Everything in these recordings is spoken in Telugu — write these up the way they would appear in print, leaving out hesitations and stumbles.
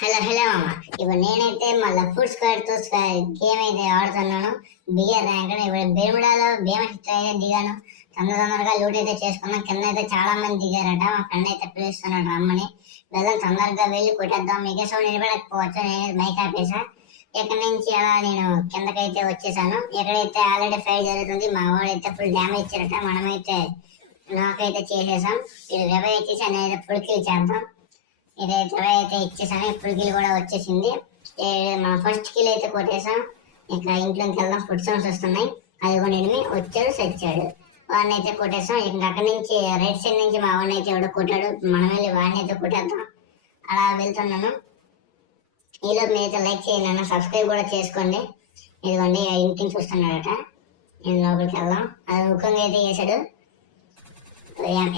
హలో అమ్మ. ఇప్పుడు నేనైతే మళ్ళీ ఫుడ్ స్క్వాడ్ తో గేమ్ అయితే ఆడుతున్నాను. బియర్ ర్యాంక్ ఇప్పుడు బెర్ముడాలో భీమ హిట్ అయితే దిగాను. తొందరగా లూట్ అయితే చేసుకున్నాం. కింద అయితే చాలా మంది దిగారట. మా ఫ్రెండ్ అయితే పిలుస్తున్నాడు రమ్మని. వెళ్దాం, తొందరగా వెళ్ళి కొట్టేద్దాం. మీకే సౌండ్ వినపడకపోవచ్చు, నేను మైక్ ఆపేసా. ఇక్కడ నుంచి అలా నేను కిందకైతే వచ్చేసాను. ఎక్కడైతే ఆల్రెడీ ఫైట్ జరుగుతుంది. మా వాడైతే ఫుల్ డ్యామేజ్ ఇచ్చారట. మనమైతే నాకైతే చేసేసాం. ఇది రివైవ్ ఇచ్చేసి అనేది ఫుల్ కిల్ చేద్దాం. ఇదైతే అయితే ఇచ్చేసాను. ఇప్పుడు కిల్ కూడా వచ్చేసింది. మన ఫస్ట్ కిల్ అయితే కొట్టేసాం. ఇంకా ఇంట్లోకి వెళ్దాం. ఫుడ్ సౌండ్స్ వస్తున్నాయి. అది కూడా ఎనిమి వచ్చాడు, సచ్చాడు. వాడిని అయితే కొట్టేసాం. ఇంకా అక్కడి నుంచి రైట్ సైడ్ నుంచి మా వాడిని అయితే ఎవడో కొట్టాడు. మనం వెళ్ళి వాడిని అయితే కొట్టేద్దాం. అలా వెళ్తున్నాను. ఈలోపు మీరైతే లైక్ చేయండి అన్న, సబ్స్క్రైబ్ కూడా చేసుకోండి. ఇదిగోండి ఇంటిని చూస్తున్నాడట. నేను లోపలికి వెళ్దాం. అది ముఖంగా అయితే చేశాడు.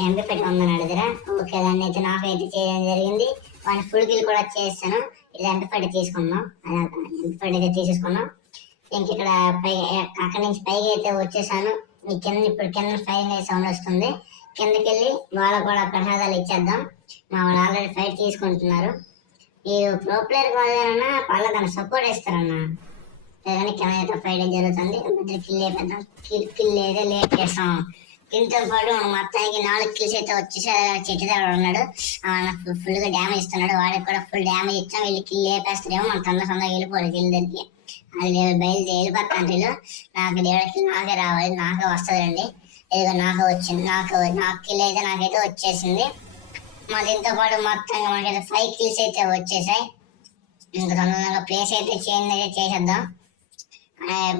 ఎంపీ పెట్టి ఉందని అడిగిరా. ఓకే, దాన్ని అయితే నాకైతే చేయడం జరిగింది. వాడిని ఫుల్ కిల్ కూడా చేస్తాను. ఇది ఎంపీ పెట్టి తీసుకున్నాం. ఎంపీ పెట్టి అయితే తీసేసుకున్నాం. ఇంక ఇక్కడ అక్కడి నుంచి పైకి అయితే వచ్చేసాను. ఈ కింద ఇప్పుడు కింద ఫైరింగ్ అయితే సౌండ్ వస్తుంది. కిందకి వెళ్ళి వాళ్ళకు కూడా ప్రసాదాలు ఇచ్చేద్దాం. మా వాళ్ళు ఆల్రెడీ ఫైట్ తీసుకుంటున్నారు. ఈ ప్రో ప్లేయర్ కాదన్నా వాళ్ళ దాన్ని సపోర్ట్ ఇస్తారన్నా. కానీ కింద అయితే ఫైట్ జరుగుతుంది. కిల్ అయిపోద్దాం. కిల్ అయితే లేట్ చేస్తాం. దీంతో పాటు మనం మొత్తానికి 4 కిల్స్ అయితే వచ్చేసి చెట్టు దగ్గర ఉన్నాడు. ఫుల్ గా డ్యామేజ్ ఇస్తున్నాడు. వాడికి కూడా ఫుల్ డ్యామేజ్ ఇచ్చాం. వీళ్ళు కిల్ లేపేస్తారేమో. మన తొందరగా వెళ్ళిపోవాలి కిల్ దగ్గరికి. అది బయలుదేరి వెళ్ళిపోతాను. నాకు దేవుడికి నాకే రావాలి, నాకే వస్తుందండి. ఇదిగో నాకు వచ్చింది. నాకు కిల్ అయితే నాకైతే వచ్చేసింది. మా దీంతో పాటు మొత్తంగా మనకైతే 5 కిల్స్ అయితే వచ్చేసాయి. ఇంకా తొందరగా ప్లేస్ అయితే చేంజ్ అయితే చేసేద్దాం.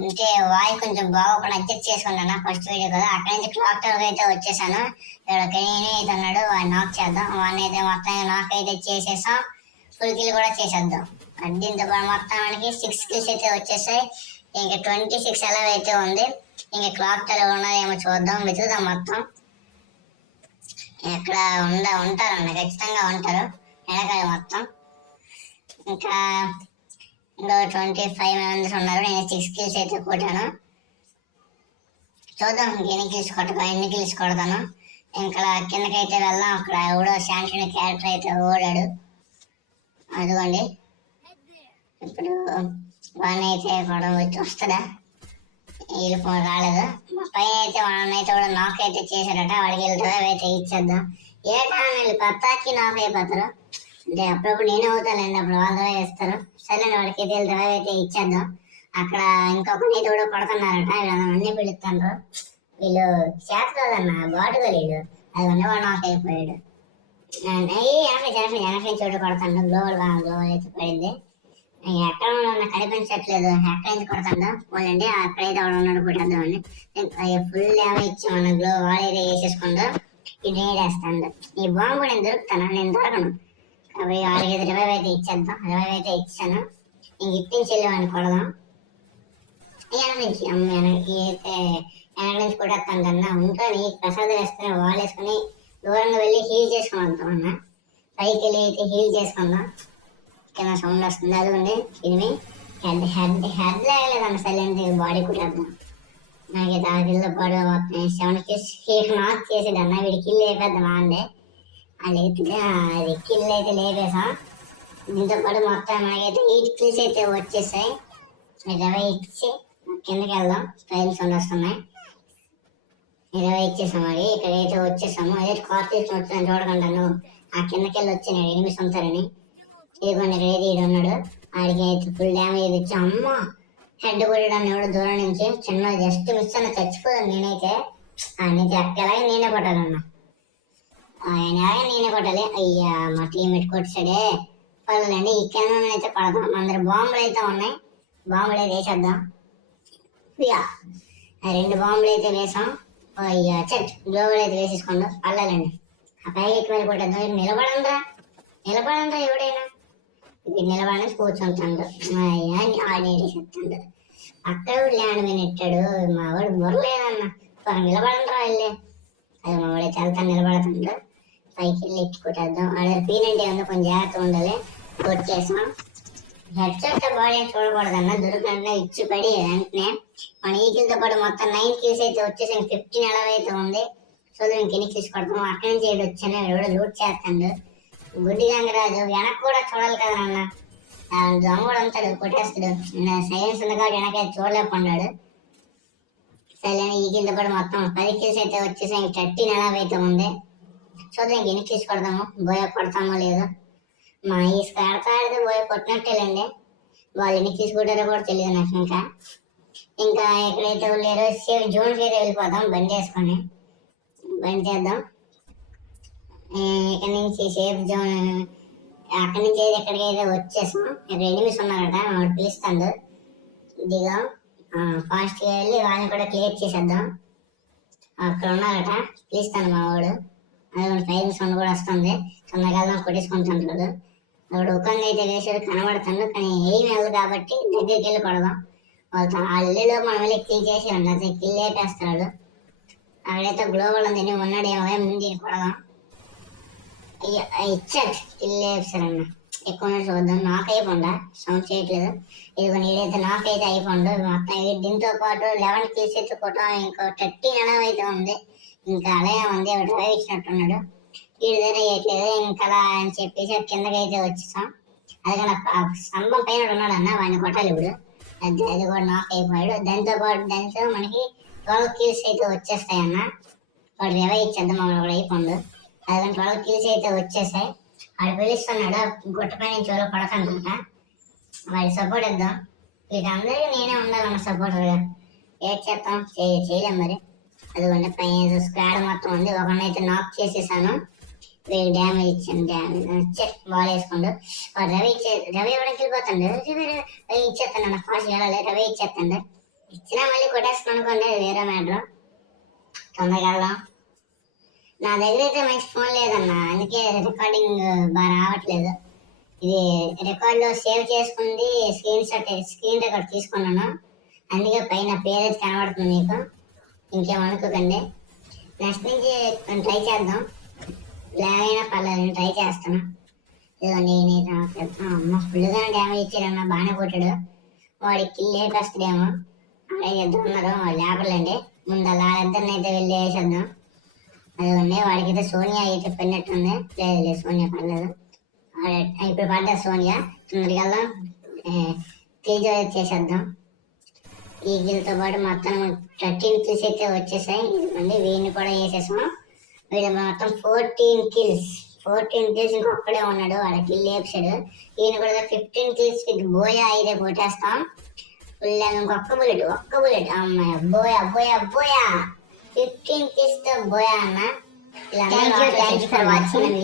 అంటే వాయి కొంచెం బాగా అడ్జస్ట్ చేసుకున్నాను. ఫస్ట్ వీడియో కదా. అక్కడి నుంచి క్లాక్ టవర్ అయితే వచ్చేసాను. ఇక్కడ కెనీని అయితే ఉన్నాడు. వాడిని నాక్ చేద్దాం. వాడిని అయితే మొత్తం నాకైతే చేసేసాం. ఫుల్ కిల్ కూడా చేసేద్దాం. దీంతో పాటు మొత్తం మనకి 6 కిల్స్ అయితే వచ్చేసాయి. ఇంకా 26 ఎలా అయితే ఉంది. ఇంకా క్లాక్ టవర్ ఉన్నారేమో చూద్దాం, వెతుకుదాం. మొత్తం ఎక్కడ ఉంటారన్న, ఖచ్చితంగా ఉంటారు వెనకాల మొత్తం. ఇంకా 25 మెంబర్స్ ఉన్నారు. నేను 6 కిల్స్ అయితే కొట్టాను. చూద్దాం ఎన్ని కిల్స్ కొడతాను. ఇంకా కిందకైతే వెళ్దాం. అక్కడ ఎవడో శాంక్షన్ క్యారెక్టర్ అయితే ఓడాడు. అదిగోండి ఇప్పుడు వాడిని అయితే కూడా వచ్చి వస్తుందా, వీళ్ళు రాలేదు. మా పైన అయితే వాడిని అయితే కూడా నాక్ అయితే చేశారట. వాడికి వెళ్తుందా అయితే ఇచ్చేద్దాం. ఏ టైం వీళ్ళు పత్తాకి నాక్ అయిపోతారు. అంటే అప్పుడప్పుడు నేను అవుతానండి, అప్పుడు వాళ్ళు వేస్తారు. సరే వాడికి అయితే ఇచ్చేద్దాం. అక్కడ ఇంకొకటి అయితే కూడా కొడుతున్నారట. వీళ్ళన్నీ పిలుస్తున్నారు. వీళ్ళు చేత కాదన్న, బాటుగా వీళ్ళు. అది ఉన్నవాడు నాకు అయిపోయాడు. ఎనభై చోటు కొడతాను. గ్లోవల్ అయితే పడింది. ఎక్కడ ఉన్న కనిపించట్లేదు. ఎక్కడి నుంచి కొడతాడు పోలండి. అక్కడైతే వాడు ఉన్నాడు, కొట్టేద్దామని ఫుల్ డ్యామేజ్ ఇచ్చామన్న. గ్లో వాడైతే వేసేసుకుందో ఇది వేస్తాడు. ఈ బాంబు కూడా నేను దొరుకుతాను, నేను దొరకను. అవి 6-5 రివైవ్ అయితే ఇచ్చేద్దాం. రివైవ్ అయితే ఇచ్చాను. ఇంక ఇప్పించి వెళ్ళేవాడిని కొడదాం. వెనక నుంచి వెనక నుంచి కొట్టేస్తాను కన్నా. ఉంటాను ప్రసాదం వేసుకుని వాళ్ళు వేసుకుని దూరంగా వెళ్ళి హీల్ చేసుకుని వద్దాం అన్న. పైకి వెళ్ళి అయితే హీల్ చేసుకుందాం. కింద సౌండ్ వస్తుంది. అది ఉంది ఇది హెడ్ లాగలేదన్న. సైలెంట్ బాడీ కొట్టేద్దాం. నాకైతే 6 కిల్తో పాటు మొత్తం 7 కిల్స్ నాక్ చేసేది అన్న. వీడికి కిల్ అయిపోద్దామా అండి. అది కిల్ అయితే లేపేసాం. దీంతో పాటు మొత్తం మనకైతే 8 కిల్స్ అయితే వచ్చేసాయి. 20 ఇచ్చి కిందకి వెళ్దాం. స్టైల్ సౌండ్ వస్తున్నాయి. 20 ఇచ్చేసాం. అది ఇక్కడైతే వచ్చేసాము. అదే కార్ తీసుకుని వచ్చాను చూడకుండాను. ఆ కిందకి వెళ్ళి వచ్చి నేను ఎనిమిది ఉంటారని. ఇదిగోండి ఇక్కడైతే ఈడు ఉన్నాడు. ఆడికి అయితే ఫుల్ డ్యామేజ్ ఇచ్చి అమ్మ హెడ్ కొట్టడాన్ని ఎవడో దూరం నుంచి చిన్న జస్ట్ మిస్ అన్న చచ్చిపోయాను. నేనైతే ఎక్కలాగే నేనే కొట్టాలన్నా. నేనే కొట్టాలి. అయ్యా మా టీమేట్ కొట్టాడే. పర్లేదండి. ఈ కింద అయితే పడదాం. అందరు బాంబులు అయితే ఉన్నాయి. బాంబులు అయితే వేసేద్దాం. 2 బాంబులు అయితే వేసాం. అయ్యా గ్లోబల్ అయితే వేసేసుకోండి. పర్లేదండి. ఆ పైకి ఎక్కువ కొట్టేద్దాం. నిలబడండ్రా ఎవడైనా. ఇది నిలబడి కూర్చుంటాడు. అయ్యా ఆడేసేస్తాడు. అక్కడ ల్యాండ్ మీద నెట్టాడు. మా వాడు బొరలేదన్న. నిలబడండ్రా వెళ్ళి. అది మా వాడు చాలా నిలబడుతుండ్రు. పైకి వెళ్ళి ఎక్కి కొట్టేద్దాం. ఆడ పీనంటే ఉంది, కొంచెం జాగ్రత్త ఉండాలి. కొట్టేసాం. హెడ్ షాట్ బాడీ చూడకూడదన్న. దొరికిన ఇచ్చి పడి వెంటనే మన ఈకిల్తో పాటు మొత్తం 9 కిల్స్ అయితే వచ్చేసి 15 ఎలా అయితే ఉంది. సో ఇంక ఎన్ని కిల్స్ కొడతాం. అక్కడి నుంచి ఏడు వచ్చాను. ఎవడో లూట్ చేస్తాడు. గుడ్డి గంగరాజు వెనక్కి కూడా చూడాలి కదా అన్న. దొంగ కూడా ఉంటాడు, కొట్టేస్తాడు. సైలెన్స్ ఉంది కాబట్టి వెనకైతే చూడలేకపోన్నాడు. సరే ఈ కింద కూడా మొత్తం 10 కిల్స్ అయితే వచ్చేసాయి. 13 అయితే ఉంది. చూద్దాం ఇంక ఎన్ని కిల్స్ కొడతాము, బోయ కొడతామో లేదో. మా ఈ స్క్వాడ్ ఆడితే బోయ కొట్టినట్టేలండి. వాళ్ళు ఎన్ని కిల్స్ కొట్టారో కూడా తెలియదు నాకు. ఇంకా ఎక్కడైతే లేరో సేఫ్ జోన్కి అయితే వెళ్ళిపోదాం. బండి వేసుకొని బండి చేద్దాం. ఇక్కడ నుంచి సేఫ్ జోన్, అక్కడి నుంచి అయితే ఎక్కడికైతే వచ్చేసాం. ఇక్కడ ఎనిమిస్ ఉన్నారట, వాడు పిలుస్తాడు దిగాం. ఫాస్ట్గా వెళ్ళి వాళ్ళని కూడా క్లియర్ చేసేద్దాం. అక్కడ ఉన్నారట, పిలుస్తాను మా వాడు. అది ఫైర్ సౌండ్ కూడా వస్తుంది. తొందరగా కొట్టేసుకుంటుంటాడు. అక్కడ ఒకంగా అయితే వేసాడు, కనబడుతాడు. కానీ ఏం వెళ్ళదు కాబట్టి దగ్గరికి వెళ్ళి కొడదాం. అల్లిలో మనం వెళ్ళి కిల్ చేసి ఉండదు, కిల్ వేపేస్తాడు. అక్కడైతే గ్లోబల్ ఉంది, ఉన్నాడేమో ముందు కొడదాం. ఇచ్చాడు, కిల్ వేస్తారన్న. ఎక్కువ చూద్దాం. నాక్ అయిపోండా, సౌండ్ చేయట్లేదు. ఇది నీడైతే నాక్ అయితే అయిపోండు మొత్తం. దీంతో పాటు 11 కిల్స్ అయితే కొట్టాం. ఇంకో 13 అయితే ఉంది. ఇంకా అలాగే ఉంది. డ్రైవ్ ఇచ్చినట్టున్నాడు. వీడి దగ్గర వేయట్లేదు. ఇంకా అలా అని చెప్పేసి కిందకి అయితే వచ్చేసాం. అది కానీ స్తంభం పైన ఉన్నాడన్న, వాడిని కొట్టాలి ఇప్పుడు. అది కూడా నాక్ అయిపోయాడు. దాంతో మనకి 12 కిల్స్ అయితే వచ్చేస్తాయన్న. వాడు రివైవ్ ఇచ్చేద్దాం, మమ్మల్ని కూడా అయిపోండు. అది కానీ 12 కిల్స్ అయితే వచ్చేసాయి. వాడు పిలుస్తున్నాడు, గుట్టపై నుంచి ఎవరో పడతానమాట. వాడి సపోర్ట్ ఇద్దాం. వీటందరికీ నేనే ఉండాలన్న సపోర్టర్గా. ఏం చేస్తాం, చేయలేం మరి. అదిగోండి పైన స్క్వాడ్ మొత్తం ఉంది. ఒకరినైతే నాక్ చేసేసాను, వీడికి డ్యామేజ్ ఇచ్చాను. బాల్ వేసుకోండు. వాడు రవి ఇవ్వడానికి వెళ్ళిపోతాడు. రవి ఇచ్చేస్తాను అన్న, ఫాస్ట్ వెళ్ళాలి. రవి ఇచ్చేస్తాడు. ఇచ్చినా మళ్ళీ కొట్టేస్తాను అనుకోండి, వేరే మ్యాటర్. తొందరగా వెళ్దాం. నా దగ్గర అయితే మంచి ఫోన్ లేదన్న, అందుకే రికార్డింగ్ బాగా రావట్లేదు. ఇది రికార్డులో సేవ్ చేసుకుంది, స్క్రీన్ రికార్డ్ తీసుకున్నాను. అందుకే పైన పేరు అయితే కనబడుతుంది మీకు. ఇంకేమనుకోకండి. నెక్స్ట్ నుంచి ట్రై చేద్దాం. బ్లాగ్ అయినా పర్లేదు, నేను ట్రై చేస్తాను. ఇదిగోండి అమ్మ ఫుల్గా డ్యామేజ్ ఇచ్చారన్న, బాగానే కొట్టాడు. వాడికి కిల్ లేపేస్తాడేమో. అలాగే ఇద్దరు ఉన్నారు, వాళ్ళు లేపర్లేండి. ముందు అలా ఇద్దరిని అయితే వెళ్ళి వేసేద్దాం. అదిగోండి వాడికైతే సోనియా అయితే పడినట్టుంది. లేదు సోనియా పడలేదు. ఇప్పుడు పడ్డా సోనియా. తొందరగా కిల్ చేసేద్దాం. ఈ కిల్తో పాటు మొత్తం 13 కిల్స్ అయితే వచ్చేసాయి. ఇదిగోండి వీడిని కూడా వేసేసాం. వీడు మొత్తం 14 కిల్స్. ఇంకొక్కడే ఉన్నాడు, వాడు కిల్ లేపాడు. ఈయన కూడా 15 కిల్స్ బోయా అయితే కొట్టేస్తాం. ఫుల్ ఒక్క బుల్లెట్ అమ్మాయి. అబ్బోయా 15 కిల్స్ తో బోయా అన్న. Thank you for watching.